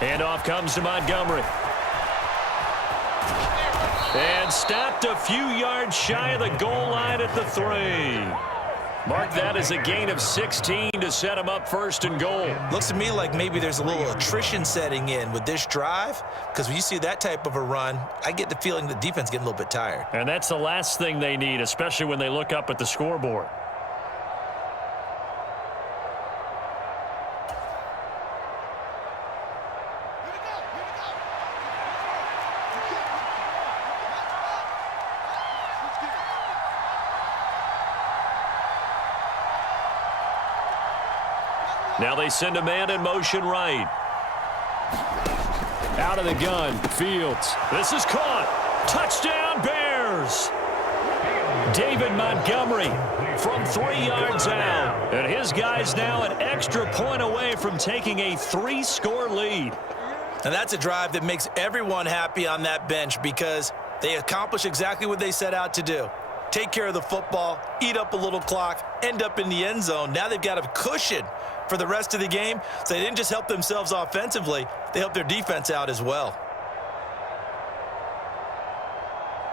Handoff comes to Montgomery. And stopped a few yards shy of the goal line at the 3. Mark that as a gain of 16 to set him up first and goal. Looks to me like maybe there's a little attrition setting in with this drive, because when you see that type of a run, I get the feeling the defense getting a little bit tired. And that's the last thing they need, especially when they look up at the scoreboard. Now they send a man in motion right. Out of the gun, Fields. This is caught. Touchdown, Bears. David Montgomery from 3 yards out. And his guy's now an extra point away from taking a 3-score lead. And that's a drive that makes everyone happy on that bench because they accomplish exactly what they set out to do. Take care of the football, eat up a little clock, end up in the end zone. Now they've got a cushion for the rest of the game. So they didn't just help themselves offensively, they helped their defense out as well.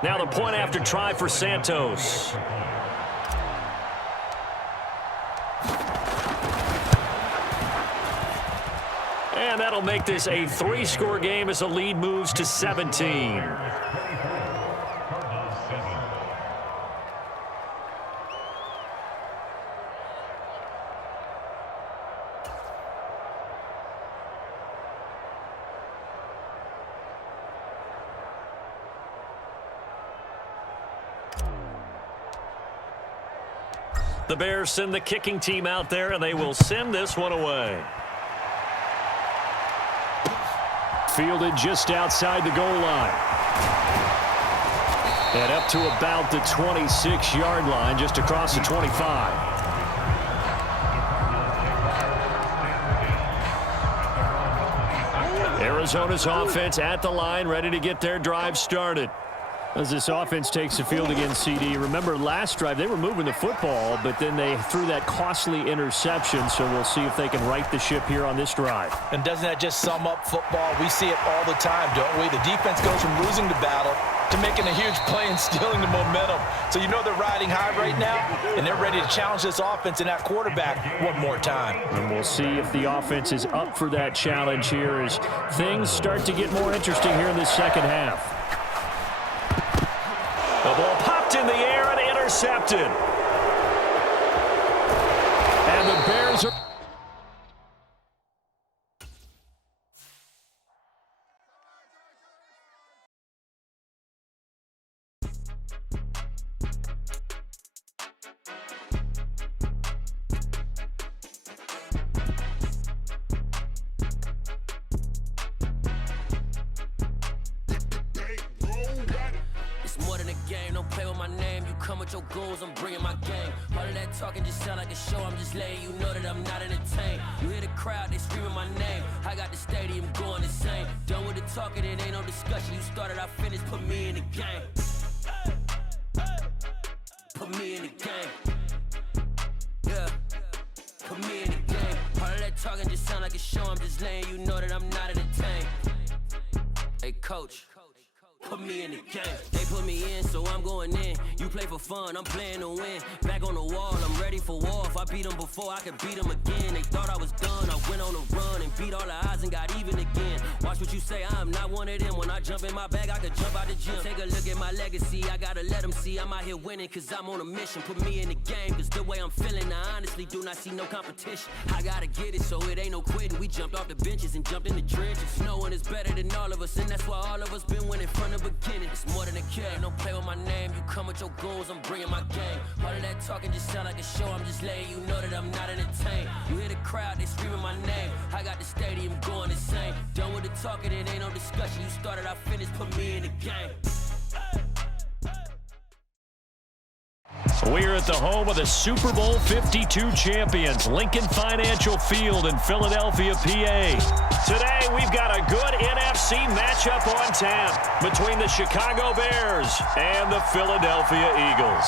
Now the point after try for Santos. And that'll make this a 3-score game as the lead moves to 17. The Bears send the kicking team out there, and they will send this one away. Fielded just outside the goal line. And up to about the 26-yard line, just across the 25. Arizona's offense at the line, ready to get their drive started. As this offense takes the field against CD, remember last drive they were moving the football, but then they threw that costly interception, so we'll see if they can right the ship here on this drive. And doesn't that just sum up football? We see it all the time, don't we? The defense goes from losing the battle to making a huge play and stealing the momentum. So you know they're riding high right now, and they're ready to challenge this offense and that quarterback one more time. And we'll see if the offense is up for that challenge here as things start to get more interesting here in the second half. The ball popped in the air and intercepted. And the Bears are... Your goals, I'm bringing my game. All of that talking just sound like a show. I'm just letting you know that I'm not entertained. You hear the crowd, they screaming my name. I got the stadium going insane. Done with the talking, it ain't no discussion. You started, I finished, put me in the game. Put me in the game. Yeah, put me in the game. All of that talking just sound like a show. I'm just letting you know that I'm not entertained. Hey, coach. Put me in the game. They put me in, so I'm going in. You play for fun, I'm playing to win. Back on the wall, I'm ready for war. If I beat them before, I could beat them again. They thought I was done, I went on a run and beat all the odds and got even again. Watch what you say, I'm not one of them. When I jump in my bag, I could jump out the gym. Take a look at my legacy, I gotta let them see I'm out here winning, cause I'm on a mission. Put me in the game, cause the way I'm feeling, I honestly do not see no competition. I gotta get it, so it ain't no quitting. We jumped off the benches and jumped in the trenches. No one is better than all of us, and that's why all of us been winning from the beginning. It's more than a game, don't play with my name. You come with your goals, I'm bringing my game. All of that talking just sound like a show. I'm just letting you know that I'm not entertained. You hear the crowd, they screaming my name. I got the stadium going insane. Done with the talking, it ain't no discussion. You started, I finished, put me in the game. We're at the home of the Super Bowl 52 champions, Lincoln Financial Field in Philadelphia, PA. Today, we've got a good NFC matchup on tap between the Chicago Bears and the Philadelphia Eagles.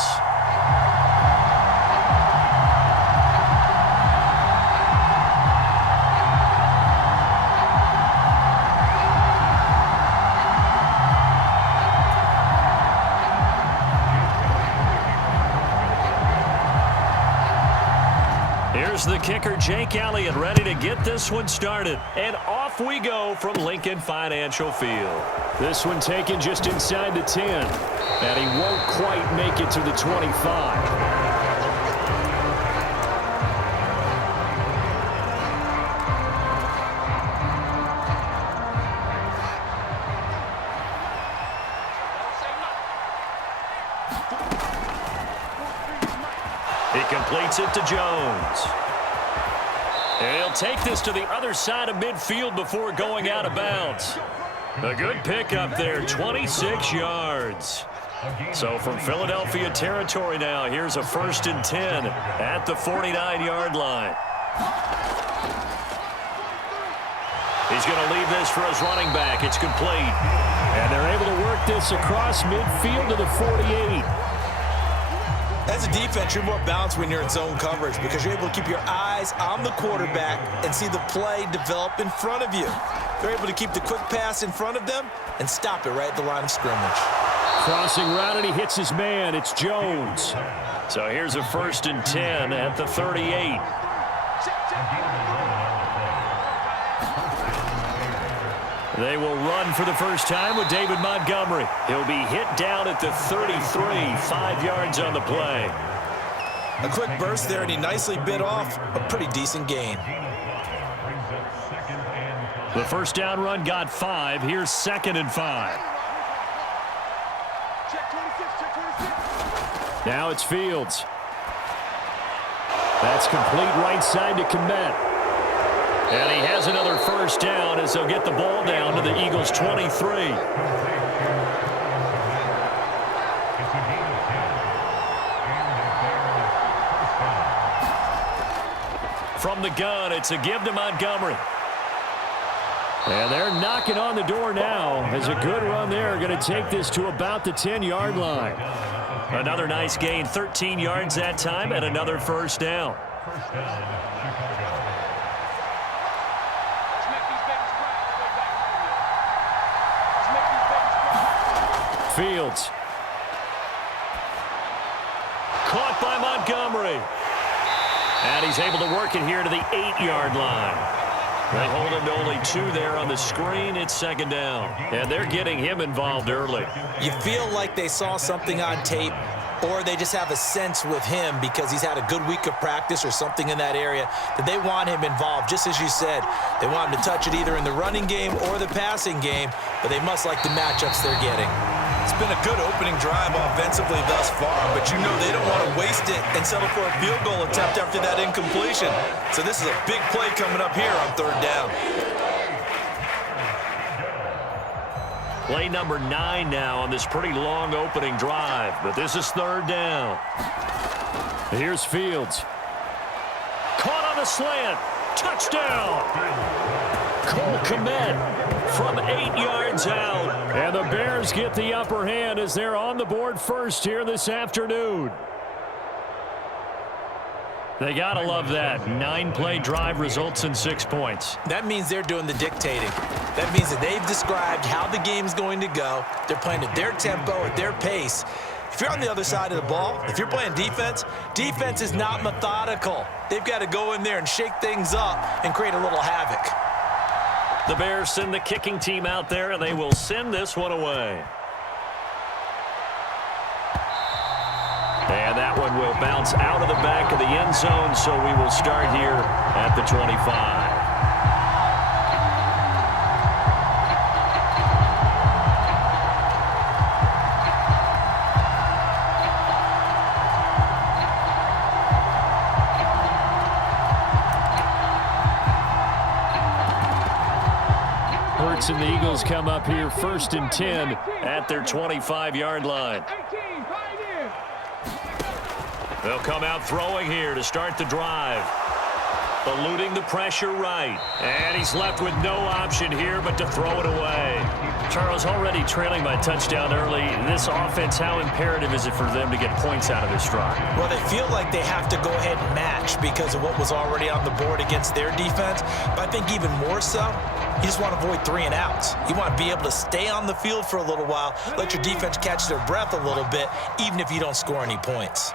Here's the kicker, Jake Elliott, ready to get this one started. And off we go from Lincoln Financial Field. This one taken just inside the 10. And he won't quite make it to the 25. He completes it to Jones. And he'll take this to the other side of midfield before going out of bounds. A good pickup there, 26 yards. So from Philadelphia territory now, here's a 1st and 10 at the 49-yard line. He's going to leave this for his running back. It's complete. And they're able to work this across midfield to the 48. As a defense, you're more balanced when you're in zone coverage because you're able to keep your eyes on the quarterback and see the play develop in front of you. They're able to keep the quick pass in front of them and stop it right at the line of scrimmage. Crossing route, and he hits his man. It's Jones. So here's a 1st and 10 at the 38. They will run for the first time with David Montgomery. He'll be hit down at the 33, 5 yards on the play. A quick burst there, and he nicely bit off a pretty decent gain. The first down run got 5. Here's 2nd and 5. Now it's Fields. That's complete right side to Kmet. And he has another first down as they'll get the ball down to the Eagles' 23. From the gun, it's a give to Montgomery. And they're knocking on the door now as a good run there. Going to take this to about the 10-yard line. Another nice gain, 13 yards that time, and another first down. Fields. Caught by Montgomery. And he's able to work it here to the 8-yard line. They hold him to only 2 there on the screen. It's 2nd down. And they're getting him involved early. You feel like they saw something on tape, or they just have a sense with him because he's had a good week of practice or something in that area that they want him involved. Just as you said, they want him to touch it either in the running game or the passing game, but they must like the matchups they're getting. It's been a good opening drive offensively thus far, but you know they don't want to waste it and settle for a field goal attempt after that incompletion. So this is a big play coming up here on 3rd down. Play number 9 now on this pretty long opening drive, but this is 3rd down. Here's Fields. Caught on the slant. Touchdown. Cole Kmet from 8 yards out. And the Bears get the upper hand as they're on the board first here this afternoon. They got to love that. 9-play drive results in 6 points. That means they're doing the dictating. That means that they've described how the game's going to go. They're playing at their tempo, at their pace. If you're on the other side of the ball, if you're playing defense, defense is not methodical. They've got to go in there and shake things up and create a little havoc. The Bears send the kicking team out there, and they will send this one away. And that one will bounce out of the back of the end zone, so we will start here at the 25. And the Eagles come up here 1st and 10 at their 25-yard line. They'll come out throwing here to start the drive. Eluding the pressure right. And he's left with no option here but to throw it away. Charles, already trailing by touchdown early. This offense, how imperative is it for them to get points out of this drive? Well, they feel like they have to go ahead and match because of what was already on the board against their defense. But I think even more so, you just want to avoid 3 and outs. You want to be able to stay on the field for a little while, let your defense catch their breath a little bit, even if you don't score any points.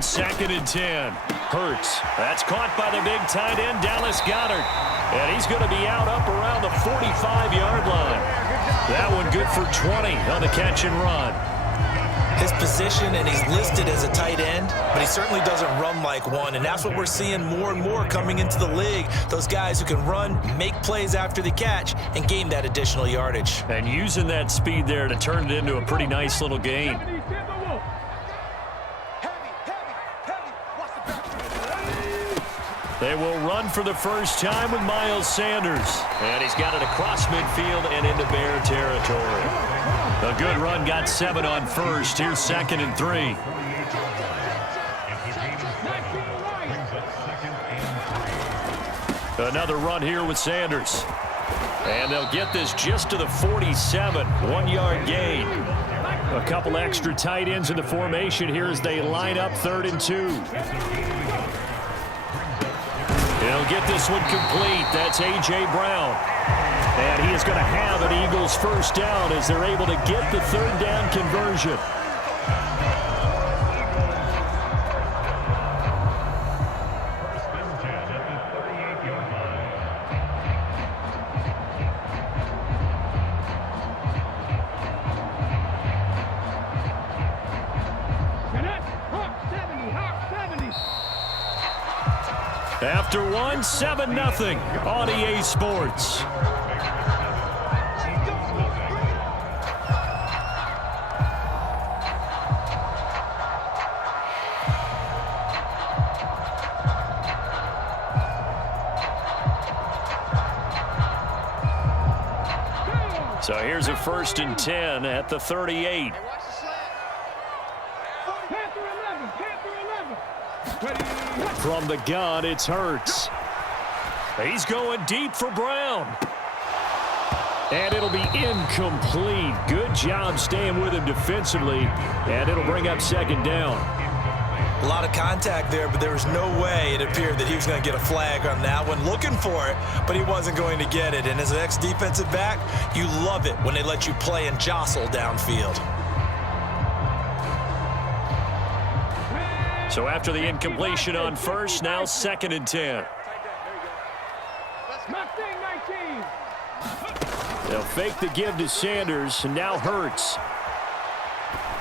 on 2nd and 10. Hurts. That's caught by the big tight end, Dallas Goedert. And he's going to be out up around the 45-yard line. That one good for 20 on the catch and run. His position, and he's listed as a tight end, but he certainly doesn't run like one, and that's what we're seeing more and more coming into the league. Those guys who can run, make plays after the catch, and gain that additional yardage. And using that speed there to turn it into a pretty nice little gain. They will run for the first time with Miles Sanders. And he's got it across midfield and into Bear territory. A good run, got 7 on first. Here's 2nd and 3. Another run here with Sanders. And they'll get this just to the 47. 1-yard gain. A couple extra tight ends in the formation here as they line up 3rd and 2. He'll get this one complete. That's A.J. Brown. And he is going to have an Eagles first down as they're able to get the 3rd down conversion. After 1, 7-0 on EA Sports. So here's a 1st and 10 at the 38. From the gun, it's Hurts. He's going deep for Brown. And it'll be incomplete. Good job staying with him defensively. And it'll bring up 2nd down. A lot of contact there, but there was no way it appeared that he was going to get a flag on that one. Looking for it, but he wasn't going to get it. And as an ex-defensive back, you love it when they let you play and jostle downfield. So after the incompletion on first, now 2nd and 10. They'll fake the give to Sanders, and now Hurts.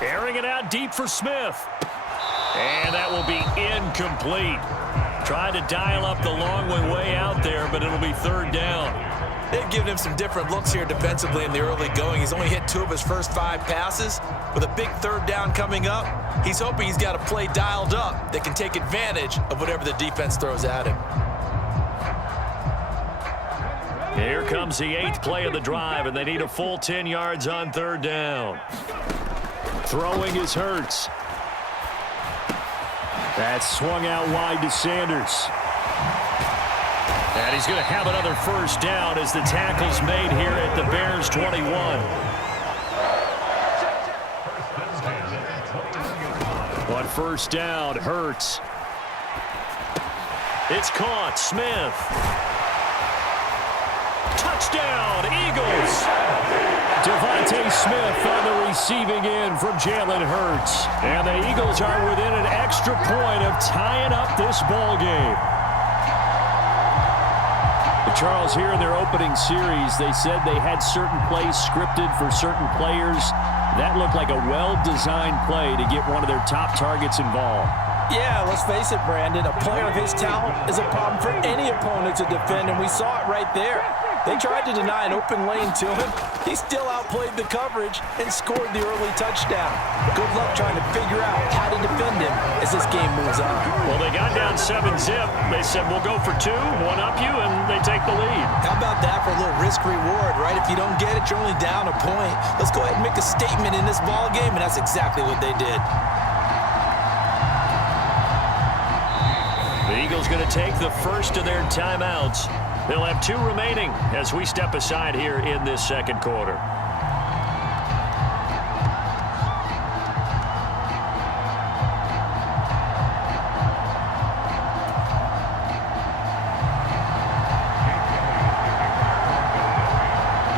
Airing it out deep for Smith. And that will be incomplete. Trying to dial up the long way out there, but it'll be 3rd down. They've given him some different looks here defensively in the early going. He's only hit 2 of his first 5 passes. With a big 3rd down coming up, he's hoping he's got a play dialed up that can take advantage of whatever the defense throws at him. Here comes the 8th play of the drive, and they need a full 10 yards on 3rd down. Throwing is Hurts. That's swung out wide to Sanders. And he's going to have another first down as the tackle's made here at the Bears 21. On first down, Hurts. It's caught. Smith. Touchdown, Eagles. Devontae Smith on the receiving end from Jalen Hurts. And the Eagles are within an extra point of tying up this ball game. Charles, here in their opening series, they said they had certain plays scripted for certain players. That looked like a well-designed play to get one of their top targets involved. Yeah, let's face it, Brandon. A player of his talent is a problem for any opponent to defend, and we saw it right there. They tried to deny an open lane to him. He still outplayed the coverage and scored the early touchdown. Good luck trying to figure out how to defend him as this game moves on. Well, they got down 7-zip. They said, we'll go for 2, one up you, and they take the lead. How about that for a little risk-reward, right? If you don't get it, you're only down a point. Let's go ahead and make a statement in this ball game, and that's exactly what they did. The Eagles going to take the first of their timeouts. They'll have 2 remaining as we step aside here in this 2nd quarter.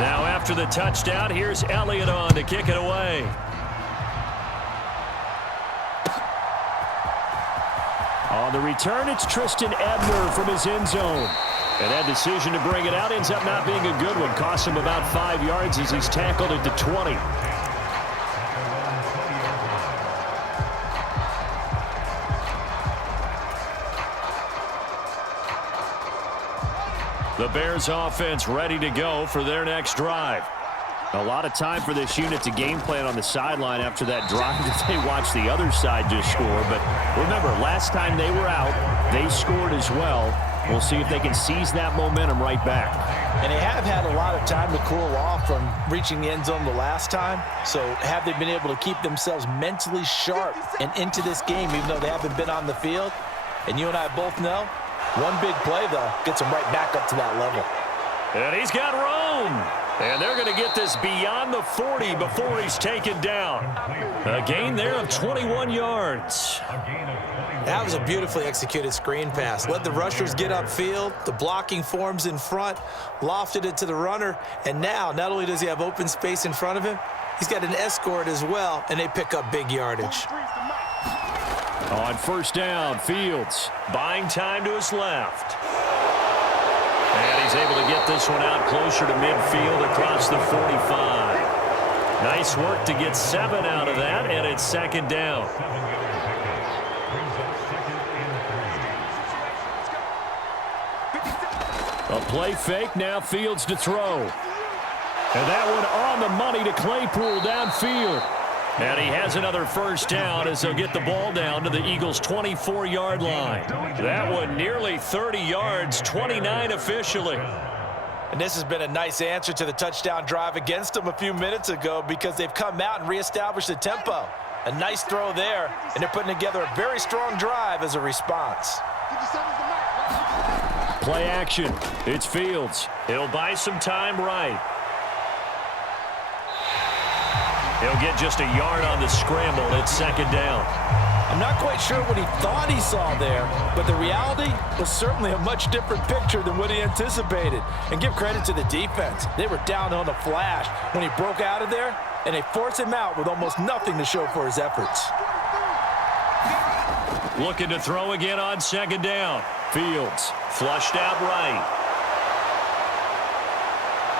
Now after the touchdown, here's Elliott on to kick it away. On the return, it's Tristan Ebner from his end zone. And that decision to bring it out ends up not being a good one. Costs him about 5 yards as he's tackled at the 20. The Bears offense ready to go for their next drive. A lot of time for this unit to game plan on the sideline after that drive that they watched the other side just score. But remember, last time they were out, they scored as well. We'll see if they can seize that momentum right back. And they have had a lot of time to cool off from reaching the end zone the last time. So have they been able to keep themselves mentally sharp and into this game even though they haven't been on the field? And you and I both know, one big play, though, gets them right back up to that level. And he's got room. And they're going to get this beyond the 40 before he's taken down. A gain there of 21 yards. That was a beautifully executed screen pass. Let the rushers get upfield. The blocking forms in front. Lofted it to the runner. And now, not only does he have open space in front of him, he's got an escort as well, and they pick up big yardage. On first down, Fields buying time to his left. And he's able to get this one out closer to midfield across the 45. Nice work to get 7 out of that, and it's second down. A play fake, now Fields to throw. And that one on the money to Claypool downfield. And he has another first down as they'll get the ball down to the Eagles' 24-yard line. That one nearly 30 yards, 29 officially. And this has been a nice answer to the touchdown drive against them a few minutes ago because they've come out and reestablished the tempo. A nice throw there, and they're putting together a very strong drive as a response. Play action. It's Fields. He'll buy some time right. He'll get just a yard on the scramble. It's second down. I'm not quite sure what he thought he saw there, but the reality was certainly a much different picture than what he anticipated. And give credit to the defense. They were down on the flash when he broke out of there, and they forced him out with almost nothing to show for his efforts. Looking to throw again on second down. Fields flushed out right.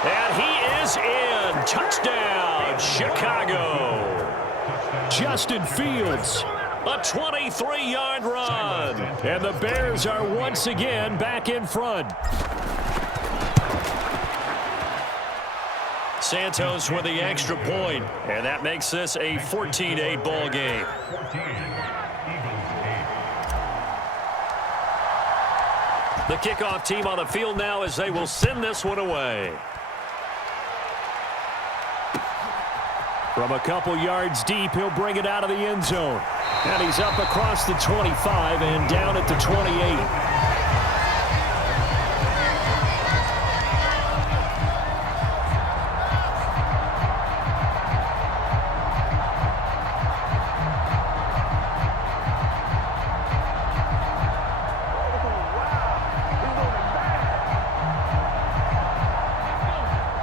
And he is in. Touchdown, Chicago. Justin Fields, a 23-yard run. And the Bears are once again back in front. Santos with the extra point, and that makes this a 14-8 ball game. The kickoff team on the field now as they will send this one away. From a couple yards deep, he'll bring it out of the end zone. And he's up across the 25 and down at the 28.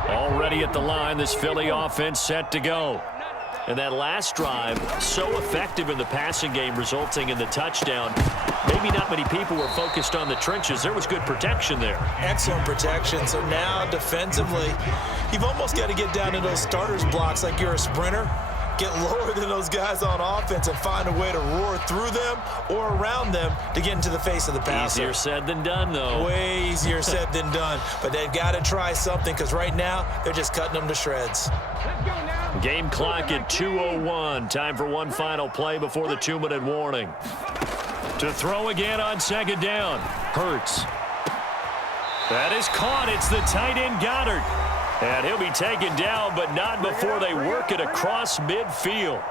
Already at the line, this Philly offense set to go. And that last drive, so effective in the passing game, resulting in the touchdown. Maybe not many people were focused on the trenches. There was good protection there. Excellent protection. So now defensively, you've almost got to get down to those starters blocks like you're a sprinter. Get lower than those guys on offense and find a way to roar through them or around them to get into the face of the passer. Easier said than done, though. Way easier said than done. But they've got to try something because right now they're just cutting them to shreds. Game clock at 2:01. Time for one final play before the 2-minute warning. To throw again on second down. Hurts. That is caught. It's the tight end Goddard. And he'll be taken down, but not before they work it across midfield.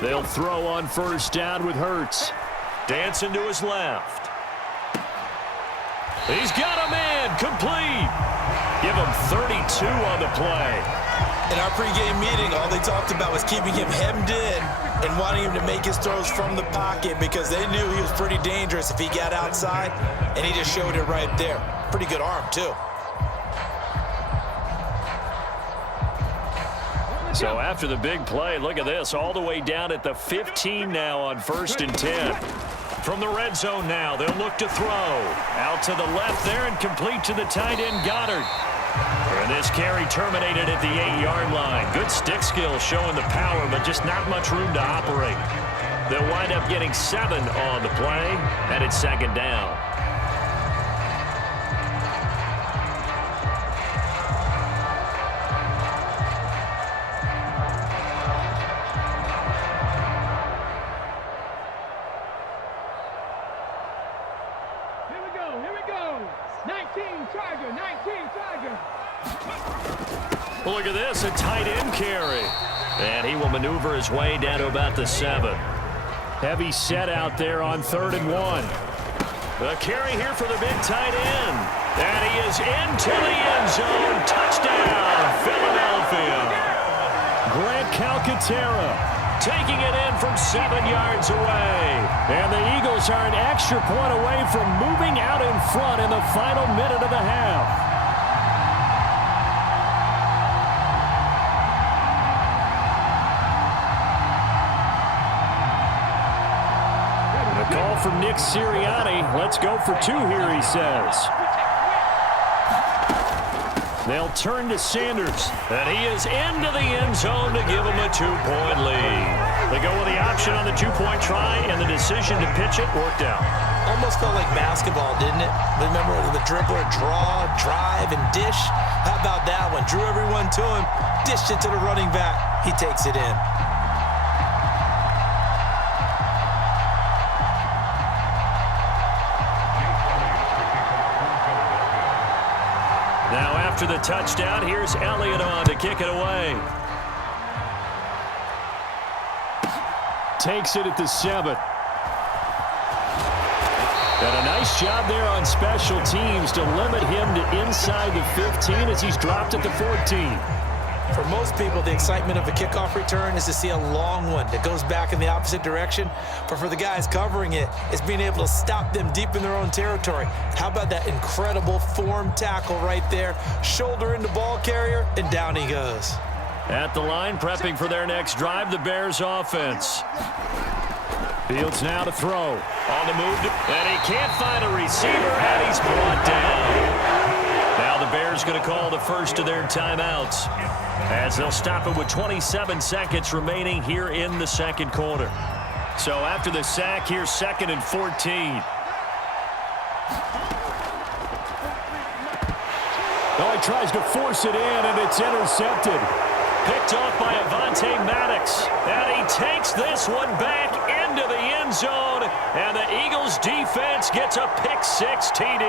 They'll throw on first down with Hurts. Dancing to his left. He's got a man complete. Give him 32 on the play. In our pregame meeting, all they talked about was keeping him hemmed in and wanting him to make his throws from the pocket because they knew he was pretty dangerous if he got outside, and he just showed it right there. Pretty good arm, too. So after the big play, look at this, all the way down at the 15 now on 1st and 10. From the red zone now, they'll look to throw. Out to the left there and complete to the tight end, Goddard. And this carry terminated at the 8-yard line. Good stick skill showing the power, but just not much room to operate. They'll wind up getting 7 on the play, and it's 2nd down. Look at this, a tight end carry. And he will maneuver his way down to about the 7. Heavy set out there on 3rd and 1. The carry here for the big tight end. And he is into the end zone. Touchdown, Philadelphia. Grant Calcaterra taking it in from 7 yards away. And the Eagles are an extra point away from moving out in front in the final minute of the half. Call from Nick Sirianni. Let's go for 2 here, he says. They'll turn to Sanders, and he is into the end zone to give him a 2-point lead. They go with the option on the 2-point try, and the decision to pitch it worked out. Almost felt like basketball, didn't it? Remember the dribbler, draw, drive, and dish? How about that one? Drew everyone to him, dished it to the running back. He takes it in. Now after the touchdown, here's Elliott on to kick it away. Takes it at the 7. And a nice job there on special teams to limit him to inside the 15 as he's dropped at the 14. For most people, the excitement of a kickoff return is to see a long one that goes back in the opposite direction. But for the guys covering it, it's being able to stop them deep in their own territory. How about that incredible form tackle right there? Shoulder into ball carrier, and down he goes. At the line, prepping for their next drive, the Bears offense. Fields now to throw. On the move, and he can't find a receiver, and he's brought down. Now the Bears going to call the first of their timeouts, as they'll stop it with 27 seconds remaining here in the second quarter. So after the sack, here's 2nd and 14. Oh, he tries to force it in, and it's intercepted. Picked off by Avonte Maddox. And he takes this one back into the end zone, and the Eagles defense gets a pick-6 TD.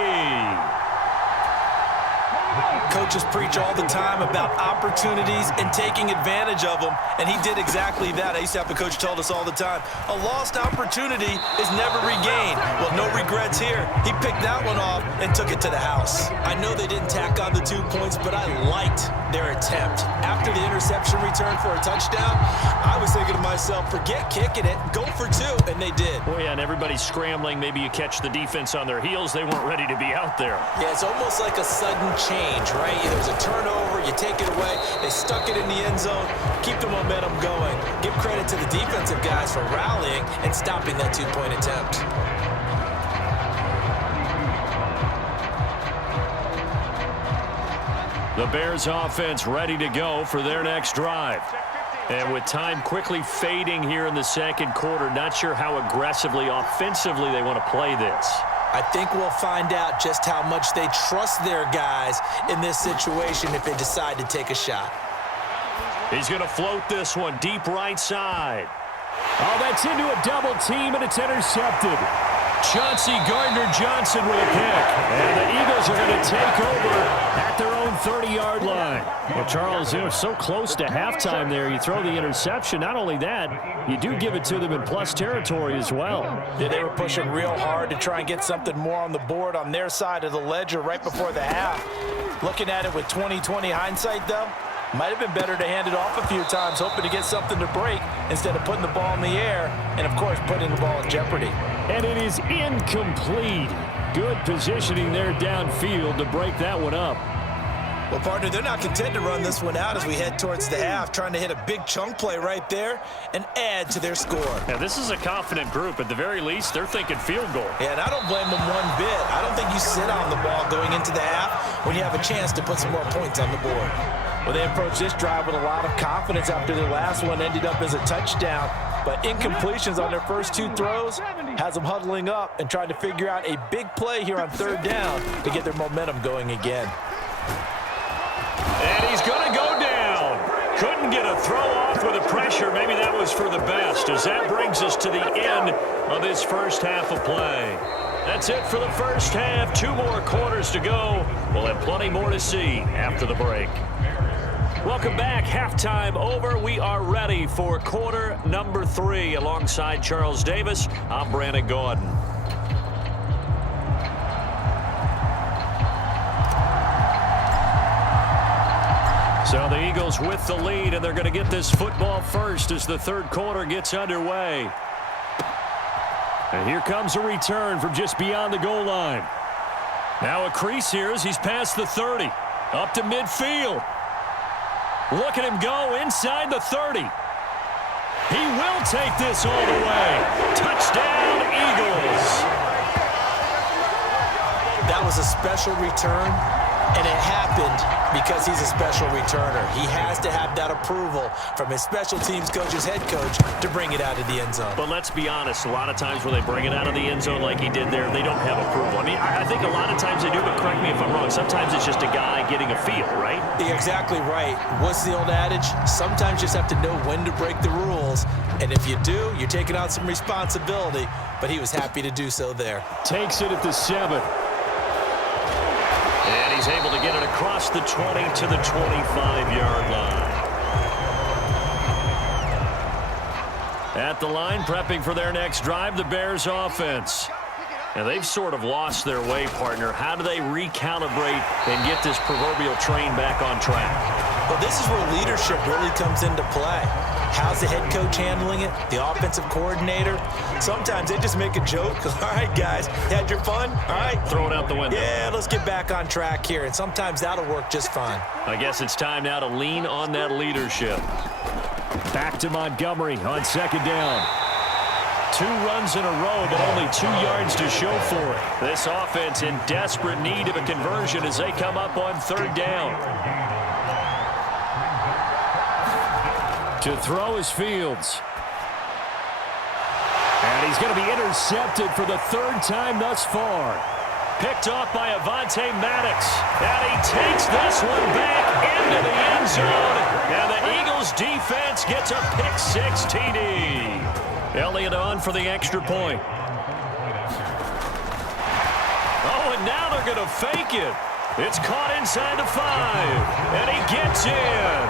Coaches preach all the time about opportunities and taking advantage of them, and he did exactly that. I used to have a coach tell us all the time, a lost opportunity is never regained. Well, no regrets here. He picked that one off and took it to the house. I know they didn't tack on the 2 points, but I liked their attempt. After the interception return for a touchdown, I was thinking to myself, forget kicking it, go for 2, and they did. Oh, yeah, and everybody's scrambling. Maybe you catch the defense on their heels. They weren't ready to be out there. Yeah, it's almost like a sudden change, right? There's a turnover, you take it away, they stuck it in the end zone, keep the momentum going. Give credit to the defensive guys for rallying and stopping that 2-point attempt. The Bears offense ready to go for their next drive. And with time quickly fading here in the second quarter, not sure how aggressively, offensively they want to play this. I think we'll find out just how much they trust their guys in this situation if they decide to take a shot. He's going to float this one deep right side. Oh, that's into a double team, and it's intercepted. Chauncey Gardner-Johnson with a pick. And the Eagles are going to take over at their own 30-yard line. Well, Charles, they're so close to halftime there. You throw the interception. Not only that, you do give it to them in plus territory as well. Yeah, they were pushing real hard to try and get something more on the board on their side of the ledger right before the half. Looking at it with 20/20 hindsight, though, Might have been better to hand it off a few times, hoping to get something to break instead of putting the ball in the air and, of course, putting the ball in jeopardy. And it is incomplete. Good positioning there downfield to break that one up. Well, partner, they're not content to run this one out as we head towards the half, trying to hit a big chunk play right there and add to their score. Yeah, this is a confident group. At the very least, they're thinking field goal. Yeah, and I don't blame them one bit. I don't think you sit on the ball going into the half when you have a chance to put some more points on the board. Well, they approached this drive with a lot of confidence after their last one ended up as a touchdown. But incompletions on their first two throws has them huddling up and trying to figure out a big play here on third down to get their momentum going again. And he's going to go down. Couldn't get a throw off with the pressure. Maybe that was for the best, as that brings us to the end of this first half of play. That's it for the first half. 2 more quarters to go. We'll have plenty more to see after the break. Welcome back. Halftime over. We are ready for quarter number 3. Alongside Charles Davis, I'm Brandon Gordon. So the Eagles with the lead, and they're going to get this football first as the third quarter gets underway. And here comes a return from just beyond the goal line. Now a crease here as he's past the 30. Up to midfield. Look at him go inside the 30. He will take this all the way. Touchdown, Eagles. That was a special return, and it happened because he's a special returner. He has to have that approval from his special teams coach's head coach to bring it out of the end zone. But let's be honest, a lot of times when they bring it out of the end zone like he did there, they don't have approval. I mean, I think a lot of times they do, but correct me if I'm wrong. Sometimes it's just a guy getting a feel, right? You're exactly right. What's the old adage? Sometimes you just have to know when to break the rules. And if you do, you're taking on some responsibility. But he was happy to do so there. Takes it at the 7. And he's able to get it across the 20 to the 25-yard line. At the line, prepping for their next drive, the Bears offense. And they've sort of lost their way, partner. How do they recalibrate and get this proverbial train back on track? Well, this is where leadership really comes into play. How's the head coach handling it? The offensive coordinator? Sometimes they just make a joke. All right, guys, had your fun? All right. Throw it out the window. Yeah, let's get back on track here. And sometimes that'll work just fine. I guess it's time now to lean on that leadership. Back to Montgomery on second down. 2 runs in a row, but only 2 yards to show for it. This offense in desperate need of a conversion as they come up on third down. To throw is Fields. And he's going to be intercepted for the 3rd time thus far. Picked off by Avonte Maddox. And he takes this one back into the end zone. And the Eagles defense gets a pick-6 TD. Elliott on for the extra point. Oh, and now they're going to fake it. It's caught inside the 5. And he gets in.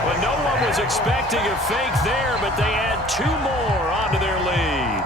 Well, no one was expecting a fake there, but they add 2 more onto their lead.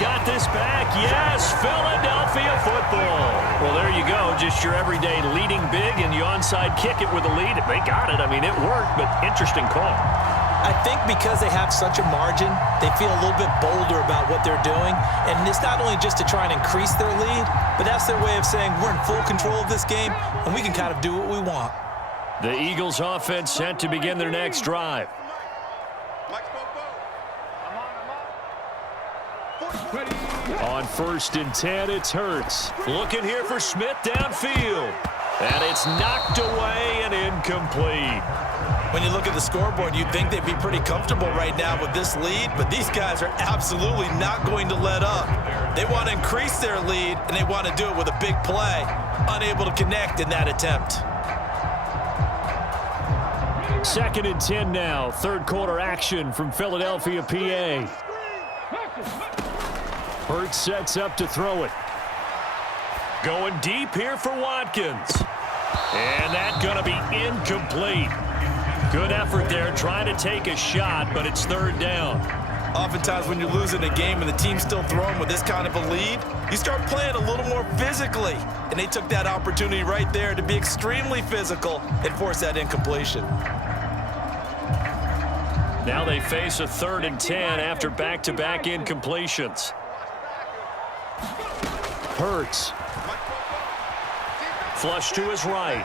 Got this back. Yes, Philadelphia football. Well, there you go. Just your everyday leading big, and you onside kick it with a lead. They got it. I mean, it worked, but interesting call. I think because they have such a margin, they feel a little bit bolder about what they're doing. And it's not only just to try and increase their lead, but that's their way of saying we're in full control of this game, and we can kind of do what we want. The Eagles offense set to begin their next drive. On 1st and 10, it's Hurts. Looking here for Smith downfield. And it's knocked away and incomplete. When you look at the scoreboard, you'd think they'd be pretty comfortable right now with this lead, but these guys are absolutely not going to let up. They want to increase their lead, and they want to do it with a big play. Unable to connect in that attempt. 2nd and 10 now. 3rd quarter action from Philadelphia, PA. Hurts sets up to throw it. Going deep here for Watkins. And that's going to be incomplete. Good effort there trying to take a shot, but it's third down. Oftentimes when you're losing a game and the team's still throwing with this kind of a lead, you start playing a little more physically. And they took that opportunity right there to be extremely physical and force that incompletion. Now they face a 3rd and 10 after back-to-back incompletions. Hurts. Flush to his right.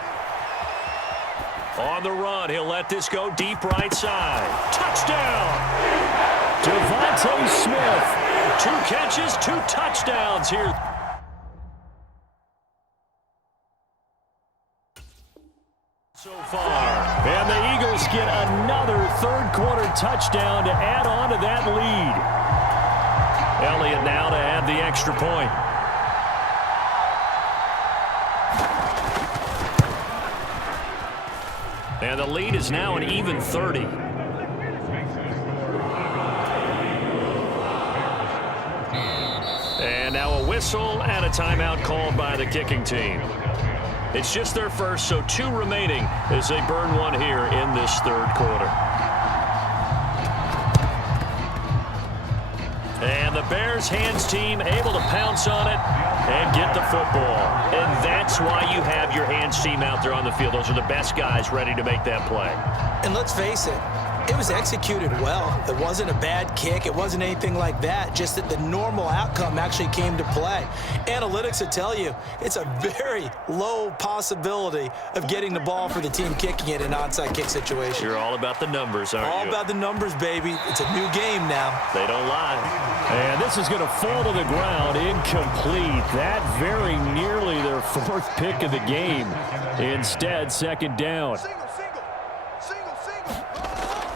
On the run, he'll let this go deep right side. Touchdown! Devontae Smith. 2 catches, 2 touchdowns here. So far. And the Eagles get another third-quarter touchdown to add on to that lead. Elliott now to add the extra point. And the lead is now an even 30. And now a whistle and a timeout called by the kicking team. It's just their first, so 2 remaining as they burn one here in this third quarter. And the Bears hands team able to pounce on it and get the football. And that's why you have your hands team out there on the field. Those are the best guys ready to make that play. And let's face it, it was executed well. It wasn't a bad kick. It wasn't anything like that. Just that the normal outcome actually came to play. Analytics will tell you it's a very low possibility of getting the ball for the team kicking it in an onside kick situation. You're all about the numbers, aren't you? All about the numbers, baby. It's a new game now. They don't lie. And this is going to fall to the ground incomplete. That very nearly their 4th pick of the game. Instead, 2nd down.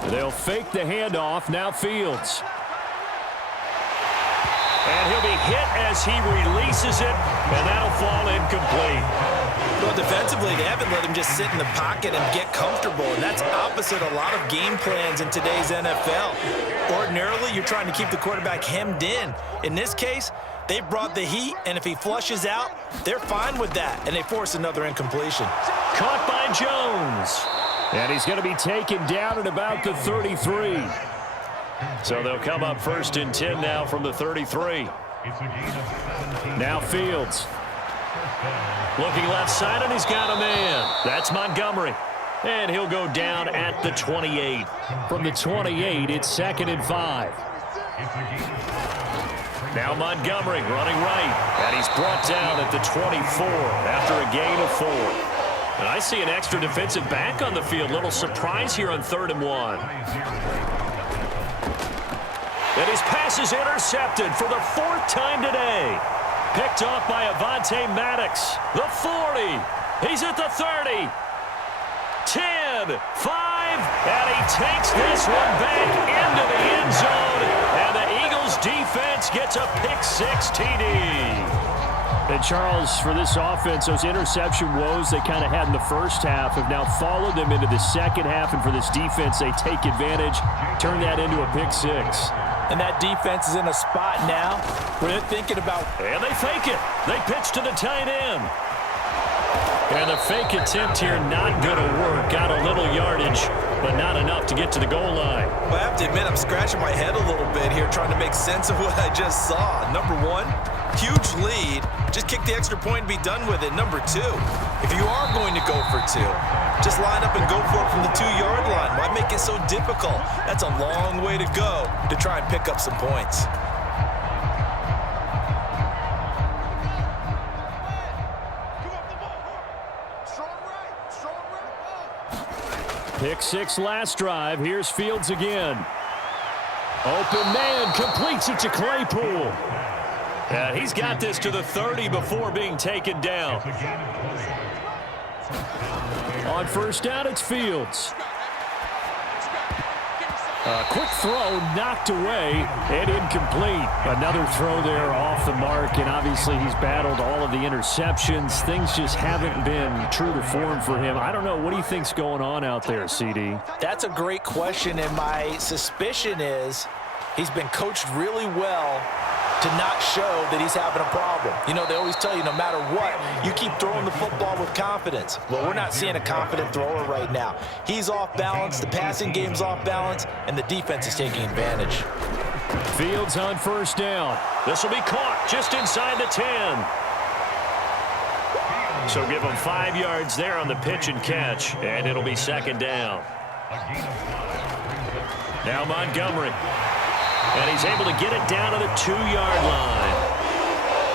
They'll fake the handoff. Now Fields. And he'll be hit as he releases it, and that'll fall incomplete. Well, defensively, they haven't let him just sit in the pocket and get comfortable, and that's opposite a lot of game plans in today's NFL. Ordinarily, you're trying to keep the quarterback hemmed in. In this case, they brought the heat, and if he flushes out, they're fine with that, and they force another incompletion. Caught by Jones. And he's going to be taken down at about the 33. So they'll come up 1st and 10 now from the 33. Now Fields. Looking left side, and he's got a man. That's Montgomery. And he'll go down at the 28. From the 28, it's 2nd and 5. Now Montgomery running right. And he's brought down at the 24 after a gain of 4. And I see an extra defensive back on the field. Little surprise here on 3rd and 1. And his pass is intercepted for the 4th time today. Picked off by Avonte Maddox. The 40. He's at the 30. 10, 5, and he takes this one back into the end zone. And the Eagles defense gets a pick-6 TD. And Charles, for this offense, those interception woes they kind of had in the first half have now followed them into the second half. And for this defense, they take advantage, turn that into a pick-6. And that defense is in a spot now where they're thinking about... And they fake it. They pitch to the tight end. And the fake attempt here not going to work. Got a little yardage, but not enough to get to the goal line. Well, I have to admit, I'm scratching my head a little bit here trying to make sense of what I just saw. Number 1, huge lead. Just kick the extra point and be done with it. Number 2, if you are going to go for 2, just line up and go for it from the 2-yard line. Why make it so difficult? That's a long way to go to try and pick up some points. Pick-6 last drive. Here's Fields again. Open man completes it to Claypool. And he's got this to the 30 before being taken down. On 1st down, it's Fields. A quick throw knocked away and incomplete. Another throw there off the mark, and obviously he's battled all of the interceptions. Things just haven't been true to form for him. I don't know. What do you think's going on out there, CD? That's a great question, and my suspicion is he's been coached really well to not show that he's having a problem. You know, they always tell you no matter what, you keep throwing the football with confidence. Well, we're not seeing a confident thrower right now. He's off balance, the passing game's off balance, and the defense is taking advantage. Fields on first down. This will be caught just inside the 10. So give him 5 yards there on the pitch and catch, and it'll be second down. Now Montgomery. And he's able to get it down to the 2-yard line.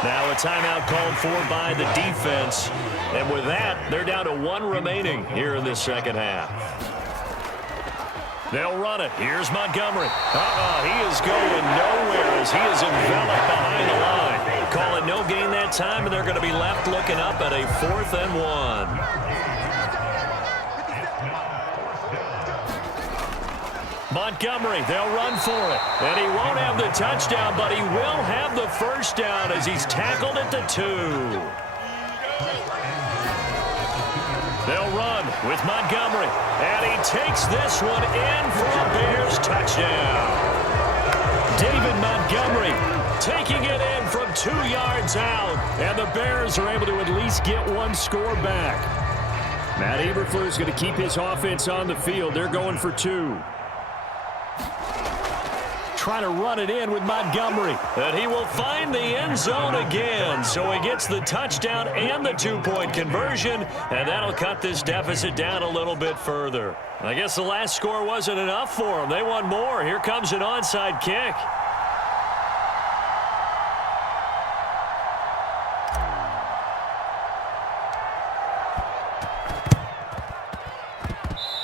Now a timeout called for by the defense. And with that, they're down to 1 remaining here in this second half. They'll run it. Here's Montgomery. He is going nowhere as he is enveloped behind the line. Call it no gain that time, and they're going to be left looking up at a 4th and 1. Montgomery, they'll run for it. And he won't have the touchdown, but he will have the first down as he's tackled at the 2. They'll run with Montgomery. And he takes this one in for a Bears touchdown. David Montgomery taking it in from 2 yards out. And the Bears are able to at least get 1 score back. Matt Eberflus is going to keep his offense on the field. They're going for 2. Trying to run it in with Montgomery. And he will find the end zone again. So he gets the touchdown and the 2-point conversion. And that'll cut this deficit down a little bit further. I guess the last score wasn't enough for them. They want more. Here comes an onside kick.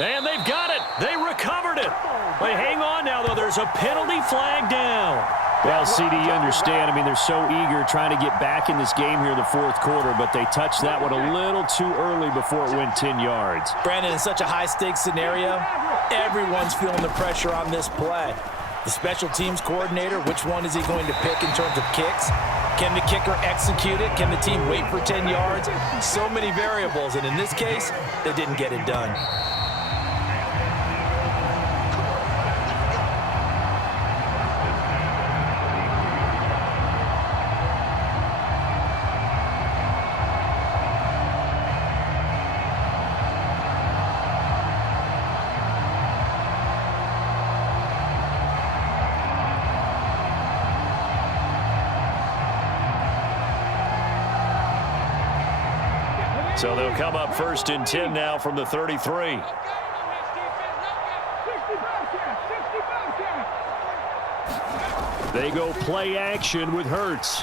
And they've got it. They recovered it. Wait, hang on now, though. There's a penalty flag down. Well, CD, you understand. I mean, they're so eager trying to get back in this game here in the 4th quarter, but they touched that one a little too early before it went 10 yards. Brandon, in such a high-stakes scenario, everyone's feeling the pressure on this play. The special teams coordinator, which one is he going to pick in terms of kicks? Can the kicker execute it? Can the team wait for 10 yards? So many variables, and in this case, they didn't get it done. So they'll come up 1st and 10 now from the 33. They go play action with Hurts.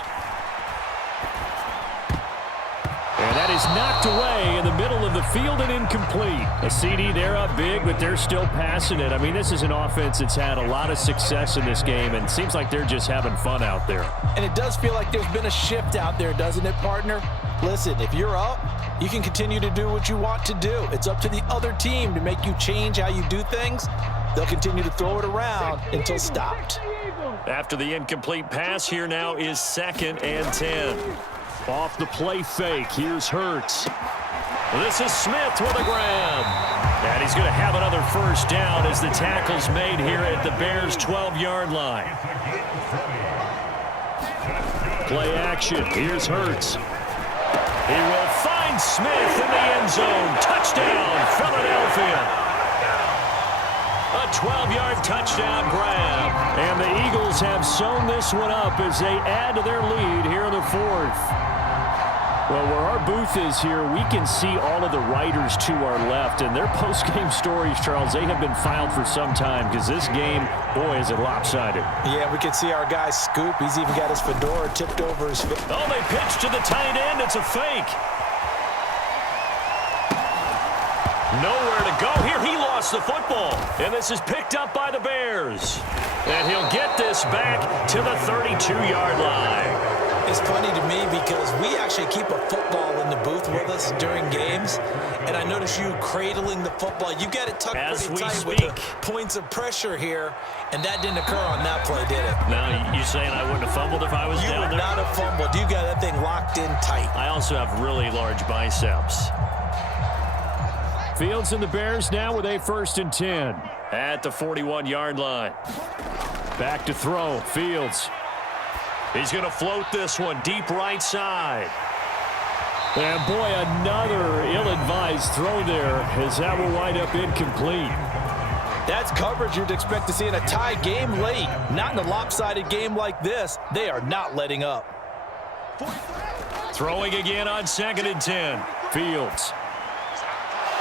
And that is knocked away in the middle of the field and incomplete. A CD, they're up big, but they're still passing it. I mean, this is an offense that's had a lot of success in this game, and it seems like they're just having fun out there. And it does feel like there's been a shift out there, doesn't it, partner? Listen, if you're up, you can continue to do what you want to do. It's up to the other team to make you change how you do things. They'll continue to throw it around until stopped. After the incomplete pass, here now is 2nd and 10. Off the play fake, here's Hurts. This is Smith with a grab. And he's going to have another first down as the tackle's made here at the Bears' 12-yard line. Play action, here's Hurts. He will find Smith in the end zone. Touchdown, Philadelphia. A 12-yard touchdown grab. And the Eagles have sewn this one up as they add to their lead here in the 4th. Well, where our booth is here, we can see all of the writers to our left. And their post-game stories, Charles, they have been filed for some time because this game, boy, is it lopsided. Yeah, we can see our guy Scoop. He's even got his fedora tipped over his face. Oh, they pitch to the tight end. It's a fake. Nowhere to go here. He lost the football. And this is picked up by the Bears. And he'll get this back to the 32-yard line. It's funny to me because we actually keep a football in the booth with us during games, and I notice you cradling the football. You got it tucked pretty tight with the points of pressure here, and that didn't occur on that play, did it? Now, you saying I wouldn't have fumbled if I was down there? You would not have fumbled. You got that thing locked in tight. I also have really large biceps. Fields and the Bears now with a 1st and 10 at the 41-yard line. Back to throw. Fields. He's going to float this one deep right side. And boy, another ill-advised throw there as that will wind up incomplete. That's coverage you'd expect to see in a tie game late. Not in a lopsided game like this. They are not letting up. Throwing again on 2nd and 10. Fields.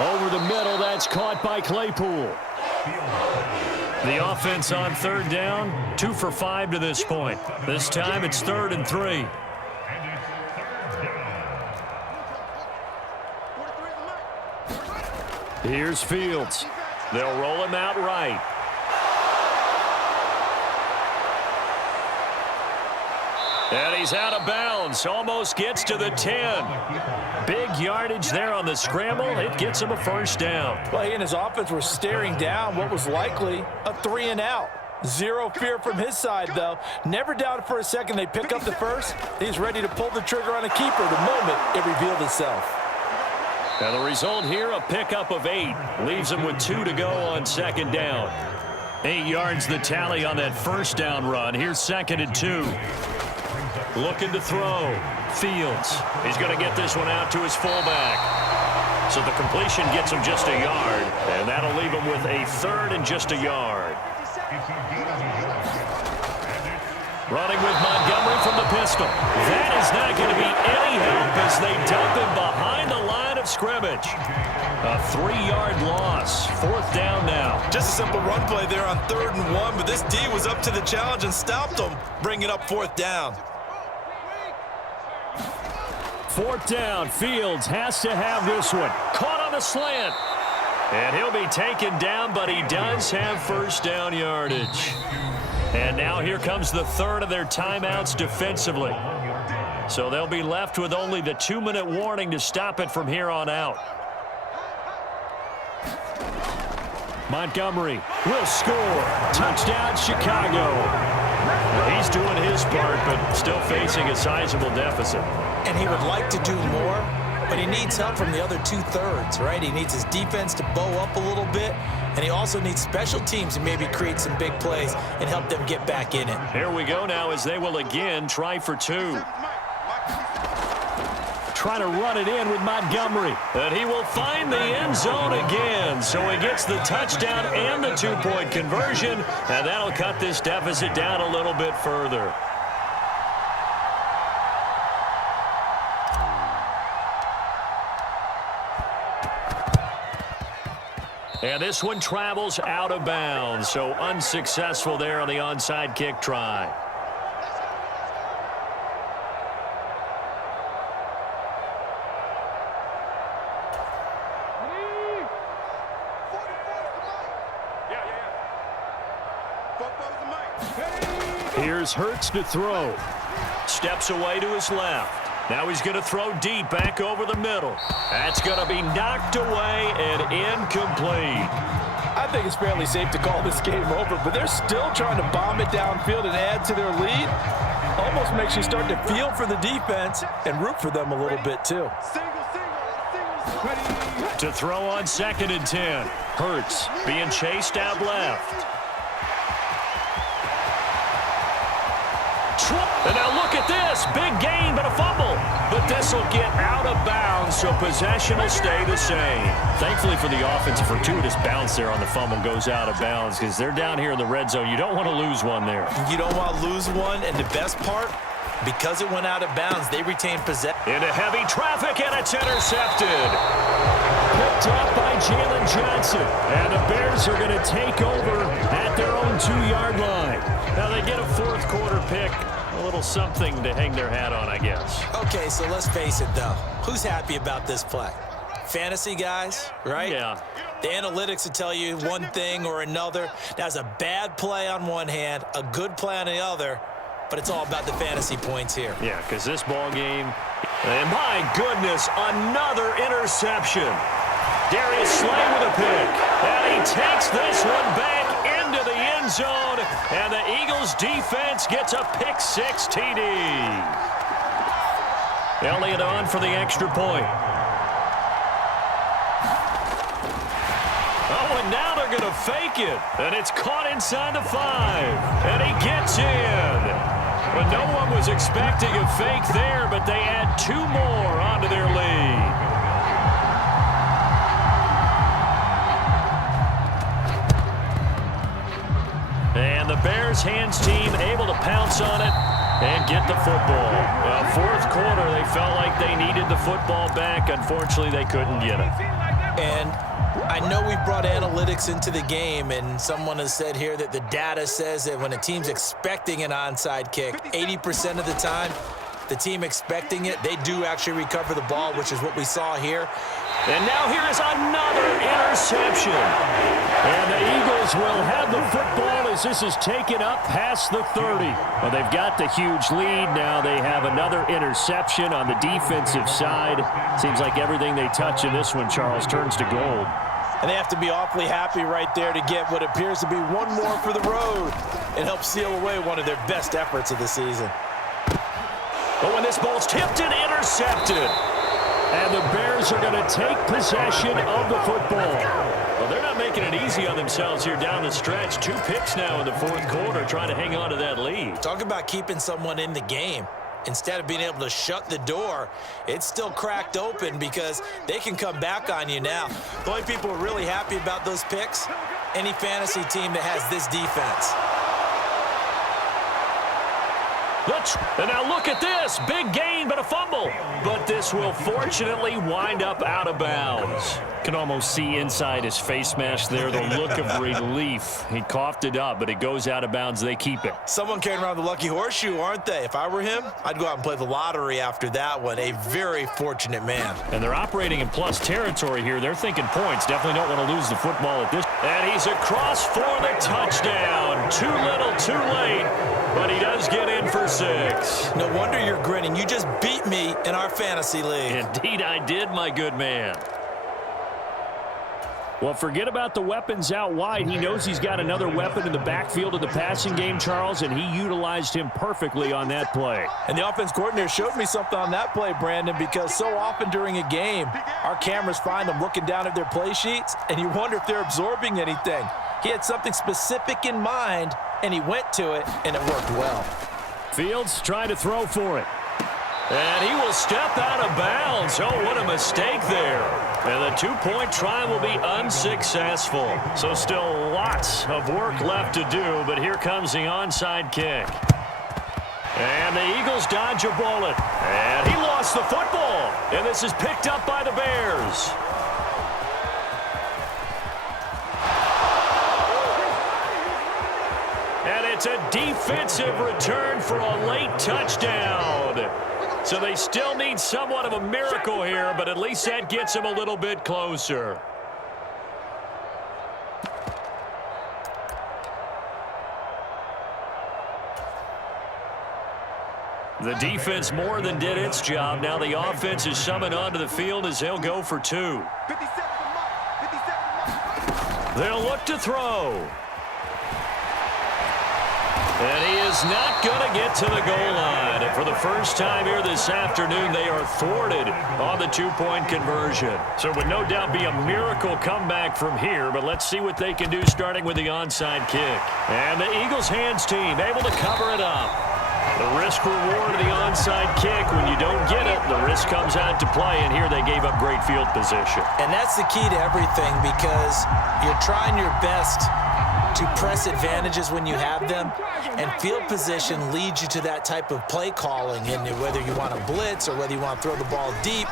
Over the middle, that's caught by Claypool. The offense on 3rd down, 2 for 5 to this point. This time it's 3rd and 3. Here's Fields. They'll roll him out right. And he's out of bounds. Almost gets to the 10. Big yardage there on the scramble. It gets him a 1st down. Well, he and his offense were staring down what was likely a 3 and out. Zero fear from his side, though. Never doubted for a second they pick up the first. He's ready to pull the trigger on a keeper the moment it revealed itself. And the result here, a pickup of 8. Leaves him with 2 to go on 2nd down. 8 yards the tally on that 1st down run. Here's 2nd and 2. Looking to throw. Fields. He's going to get this one out to his fullback. So the completion gets him just a yard. And that'll leave him with a 3rd and just a yard. Running with Montgomery from the pistol. That is not going to be any help as they dump him behind the line of scrimmage. A 3-yard loss. 4th down now. Just a simple run play there on 3rd and 1, but this D was up to the challenge and stopped them, bringing up 4th down. 4th down. Fields has to have this one. Caught on the slant. And he'll be taken down, but he does have 1st down yardage. And now here comes the 3rd of their timeouts defensively. So they'll be left with only the 2-minute warning to stop it from here on out. Montgomery will score. Touchdown, Chicago. Well, he's doing his part, but still facing a sizable deficit. And he would like to do more, but he needs help from the other 2/3, right? He needs his defense to bow up a little bit, and he also needs special teams to maybe create some big plays and help them get back in it. Here we go now as they will again try for 2. Trying to run it in with Montgomery. And he will find the end zone again. So he gets the touchdown and the 2-point conversion, and that'll cut this deficit down a little bit further. And this one travels out of bounds, so unsuccessful there on the onside kick try. Here's Hurts to throw. Steps away to his left. Now he's going to throw deep back over the middle. That's going to be knocked away and incomplete. I think it's fairly safe to call this game over, but they're still trying to bomb it downfield and add to their lead. Almost makes you start to feel for the defense and root for them a little bit too. To throw on 2nd and 10. Hurts being chased out left. And now look at this. Big gain, but a fumble. But this will get out of bounds, so possession will stay the same. Thankfully for the offense, a fortuitous bounce there on the fumble goes out of bounds because they're down here in the red zone. You don't want to lose one there. You don't want to lose one, and the best part, because it went out of bounds, they retain possession. Into heavy traffic, and it's intercepted. Picked up by Jalen Johnson. And the Bears are going to take over at their own 2-yard line. Now they get a 4th quarter pick. A little something to hang their hat on, I guess. Okay, so let's face it, though. Who's happy about this play? Fantasy guys, right? Yeah. The analytics will tell you one thing or another. That's a bad play on one hand, a good play on the other, but it's all about the fantasy points here. Yeah, because this ball game, and my goodness, another interception. Darius Slay with a pick, and he takes this one back into the end zone, and the Eagles defense gets a pick-6 TD. Elliott on for the extra point. Oh, and now they're going to fake it, and it's caught inside the 5, and he gets in. But no one was expecting a fake there, but they add 2 more onto their lead. And the Bears hands team able to pounce on it and get the football. Well, fourth quarter, they felt like they needed the football back. Unfortunately, they couldn't get it. And I know we brought analytics into the game, and someone has said here that the data says that when a team's expecting an onside kick, 80% of the time, the team expecting it, they do actually recover the ball, which is what we saw here. And now here is another interception. And the Eagles will have the football as this is taken up past the 30. Well, they've got the huge lead. Now they have another interception on the defensive side. Seems like everything they touch in this one, Charles, turns to gold. And they have to be awfully happy right there to get what appears to be one more for the road and help seal away one of their best efforts of the season. But when this ball's tipped and intercepted, and the Bears are going to take possession of the football. Well, they're not making it easy on themselves here down the stretch. 2 picks now in the fourth quarter trying to hang on to that lead. Talk about keeping someone in the game. Instead of being able to shut the door, it's still cracked open because they can come back on you now. The only people who are really happy about those picks, any fantasy team that has this defense. And now look at this. Big gain, but a fumble. But this will fortunately wind up out of bounds. Can almost see inside his face mask there the look of relief. He coughed it up, but it goes out of bounds. They keep it. Someone carrying around the lucky horseshoe, aren't they? If I were him, I'd go out and play the lottery after that one. A very fortunate man. And they're operating in plus territory here. They're thinking points. Definitely don't want to lose the football at this. And he's across for the touchdown. Too little, too late. But he does get in for 6. No wonder you're grinning. You just beat me in our fantasy league. Indeed I did, my good man. Well, forget about the weapons out wide. He knows he's got another weapon in the backfield of the passing game, Charles, and he utilized him perfectly on that play. And the offense coordinator showed me something on that play, Brandon, because so often during a game, our cameras find them looking down at their play sheets, and you wonder if they're absorbing anything. He had something specific in mind, and he went to it, and it worked well. Fields trying to throw for it. And he will step out of bounds. Oh, what a mistake there. And the 2-point try will be unsuccessful. So still lots of work left to do, but here comes the onside kick. And the Eagles dodge a bullet. And he lost the football. And this is picked up by the Bears. And it's a defensive return for a late touchdown. So they still need somewhat of a miracle here, but at least that gets them a little bit closer. The defense more than did its job. Now the offense is summoned onto the field as they'll go for 2. They'll look to throw. And he is not going to get to the goal line. And for the first time here this afternoon, they are thwarted on the 2-point conversion. So it would no doubt be a miracle comeback from here, but let's see what they can do starting with the onside kick. And the Eagles hands team able to cover it up. The risk reward of the onside kick, when you don't get it, the risk comes out to play, and here they gave up great field position. And that's the key to everything, because you're trying your best to press advantages when you have them, and field position leads you to that type of play calling, and whether you want to blitz or whether you want to throw the ball deep,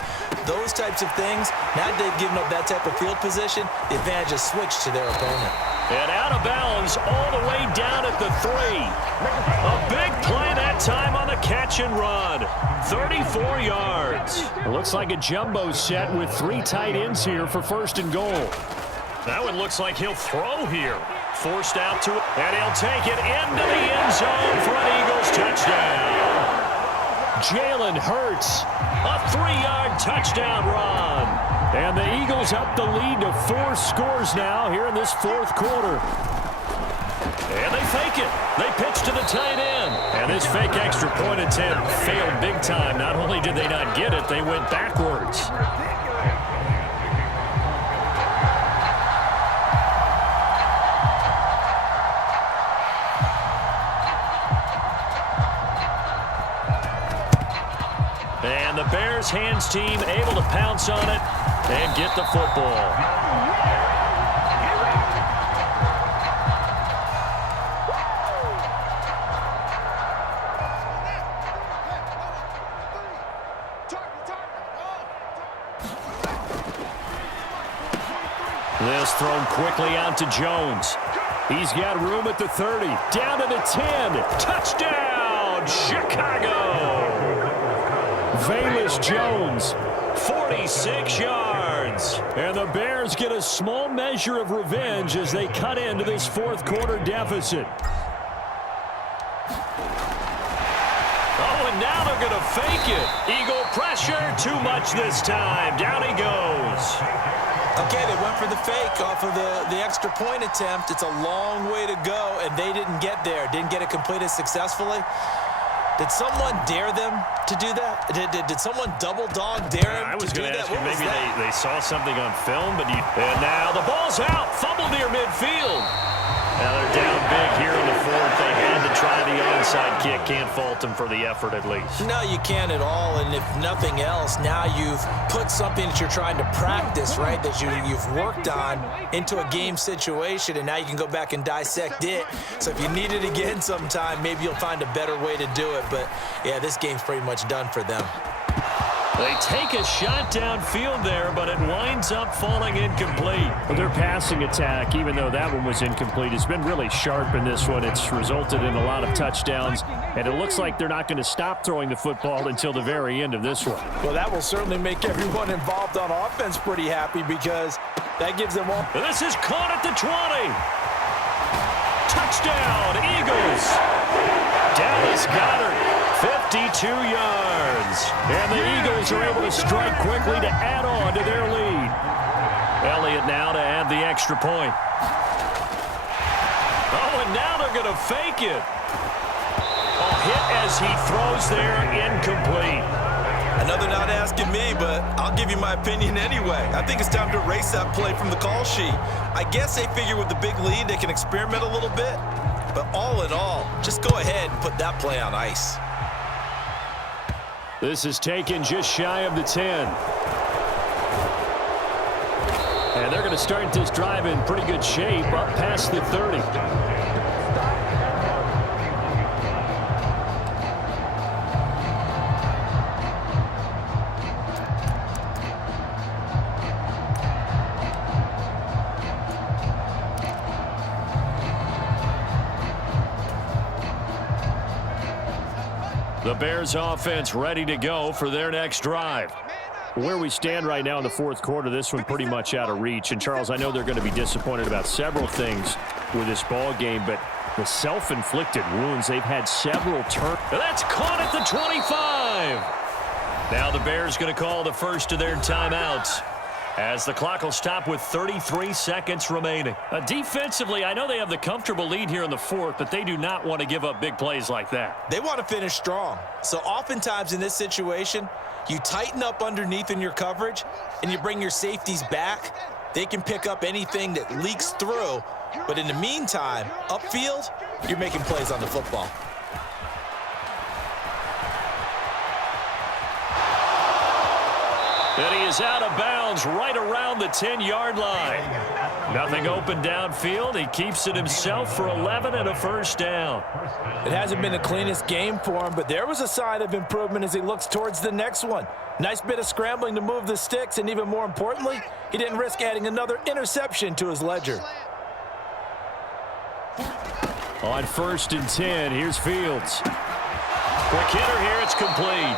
those types of things. Now they've given up that type of field position, the advantage is switched to their opponent. And out of bounds all the way down at the 3. A big play that time on the catch and run. 34 yards. It looks like a jumbo set with 3 tight ends here for 1st and goal. That one looks like he'll throw here. Forced out to it, and he'll take it into the end zone for an Eagles touchdown. Jalen Hurts, a 3-yard touchdown run. And the Eagles up the lead to 4 scores now here in this 4th quarter. And they fake it. They pitch to the tight end. And this fake extra point attempt failed big time. Not only did they not get it, they went backwards. this hands team able to pounce on it and get the football. This thrown quickly out to Jones. He's got room at the 30. Down to the 10. Touchdown, Chicago. Velus Jones, 46 yards. And the Bears get a small measure of revenge as they cut into this fourth quarter deficit. Oh, and now they're going to fake it. Eagle pressure, too much this time. Down he goes. Okay, they went for the fake off of the extra point attempt. It's a long way to go, and they didn't get there. Didn't get it completed successfully. Did someone dare them to do that? Did someone double dog dare them I was to do going to that? ask you, maybe they saw something on film, but and now the ball's out. Fumble near midfield. Now they're down big here in the fourth. They had to try the onside kick. Can't fault them for the effort at least. No, you can't at all. And if nothing else, now you've put something that you're trying to practice, right, that you've worked on into a game situation, and now you can go back and dissect it. So if you need it again sometime, maybe you'll find a better way to do it. But, yeah, this game's pretty much done for them. They take a shot downfield there, but it winds up falling incomplete. But their passing attack, even though that one was incomplete, has been really sharp in this one. It's resulted in a lot of touchdowns, and it looks like they're not going to stop throwing the football until the very end of this one. Well, that will certainly make everyone involved on offense pretty happy because that gives them all. This is caught at the 20. Touchdown, Eagles. Dallas Goedert. 52 yards. And the Eagles are able to strike quickly to add on to their lead. Elliott now to add the extra point. Oh, and now they're going to fake it. A hit as he throws there, incomplete. Another not asking me, but I'll give you my opinion anyway. I think it's time to erase that play from the call sheet. I guess they figure with the big lead they can experiment a little bit. But all in all, just go ahead and put that play on ice. This is taken just shy of the 10. And they're going to start this drive in pretty good shape up past the 30. The Bears offense ready to go for their next drive. Where we stand right now in the fourth quarter, this one pretty much out of reach. And, Charles, I know they're going to be disappointed about several things with this ball game, but the self-inflicted wounds, they've had several turns. That's caught at the 25. Now the Bears going to call the first of their timeouts as the clock will stop with 33 seconds remaining. Defensively, I know they have the comfortable lead here in the fourth, but they do not want to give up big plays like that. They want to finish strong. So oftentimes in this situation, you tighten up underneath in your coverage and you bring your safeties back. They can pick up anything that leaks through. But in the meantime, upfield, you're making plays on the football. And he is out of bounds right around the 10-yard line. Nothing open downfield. He keeps it himself for 11 and a first down. It hasn't been the cleanest game for him, but there was a sign of improvement as he looks towards the next one. Nice bit of scrambling to move the sticks, and even more importantly, he didn't risk adding another interception to his ledger. On 1st and 10, here's Fields. Quick hitter here, it's complete.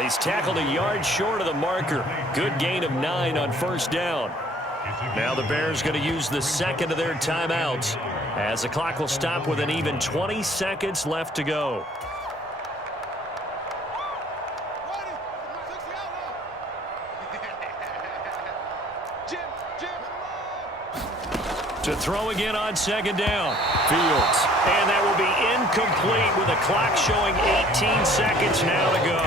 He's tackled a yard short of the marker. Good gain of 9 on first down. Now the Bears going to use the second of their timeouts as the clock will stop with an even 20 seconds left to go. To throw again on second down. Fields. And that will be incomplete with the clock showing 18 seconds now to go.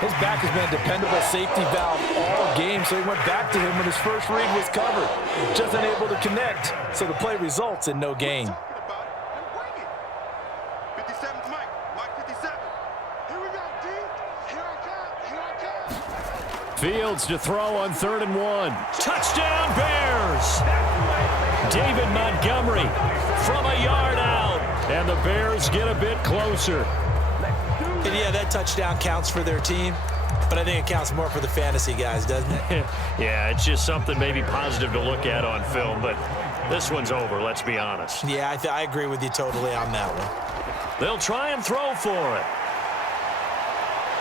His back has been a dependable safety valve all game, so he went back to him when his first read was covered. Just unable to connect, so the play results in no gain. Fields to throw on 3rd and 1. Touchdown, Bears! David Montgomery from a yard out. And the Bears get a bit closer. And yeah, that touchdown counts for their team, but I think it counts more for the fantasy guys, doesn't it? Yeah, it's just something maybe positive to look at on film, but this one's over, let's be honest. Yeah, I agree with you totally on that one. They'll try and throw for it.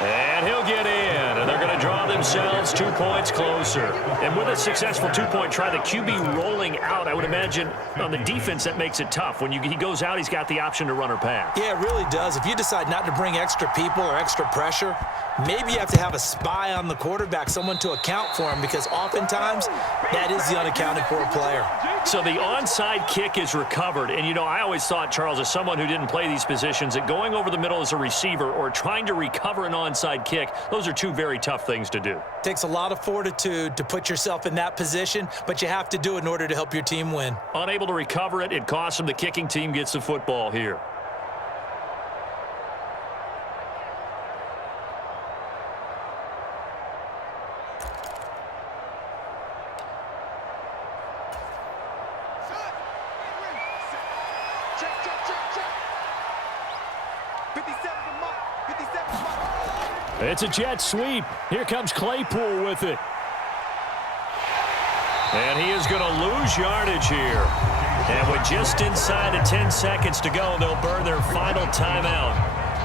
And he'll get in, and they're going to draw themselves 2 points closer. And with a successful two-point try, the QB rolling out, I would imagine on the defense that makes it tough. When he goes out, he's got the option to run or pass. Yeah, it really does. If you decide not to bring extra people or extra pressure, maybe you have to have a spy on the quarterback, someone to account for him, because oftentimes that is the unaccounted for player. So the onside kick is recovered. And, you know, I always thought, Charles, as someone who didn't play these positions, that going over the middle as a receiver or trying to recover an onside kick, those are two very tough things to do. Takes a lot of fortitude to put yourself in that position, but you have to do it in order to help your team win. Unable to recover it, it costs them. The kicking team gets the football here. It's a jet sweep. Here comes Claypool with it. And he is going to lose yardage here. And with just inside of 10 seconds to go, they'll burn their final timeout.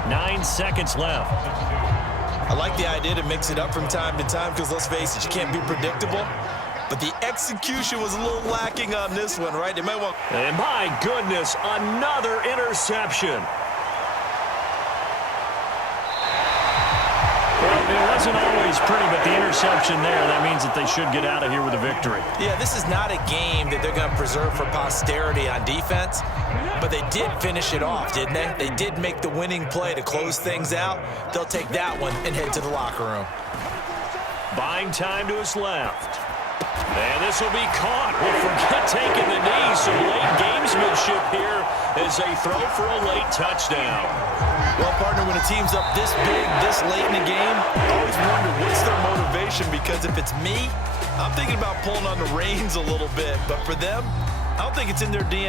9 seconds left. I like the idea to mix it up from time to time because, let's face it, you can't be predictable. But the execution was a little lacking on this one, right? They might want... And my goodness, another interception. Well, it wasn't always pretty, but the interception there, that means that they should get out of here with a victory. Yeah, this is not a game that they're going to preserve for posterity on defense, but they did finish it off, didn't they? They did make the winning play to close things out. They'll take that one and head to the locker room. Buying time to his left. And this will be caught. We'll forget taking the knee. Some late gamesmanship here as they throw for a late touchdown. Well, partner, when a team's up this big, this late in the game, I always wonder what's their motivation, because if it's me, I'm thinking about pulling on the reins a little bit. But for them, I don't think it's in their DNA.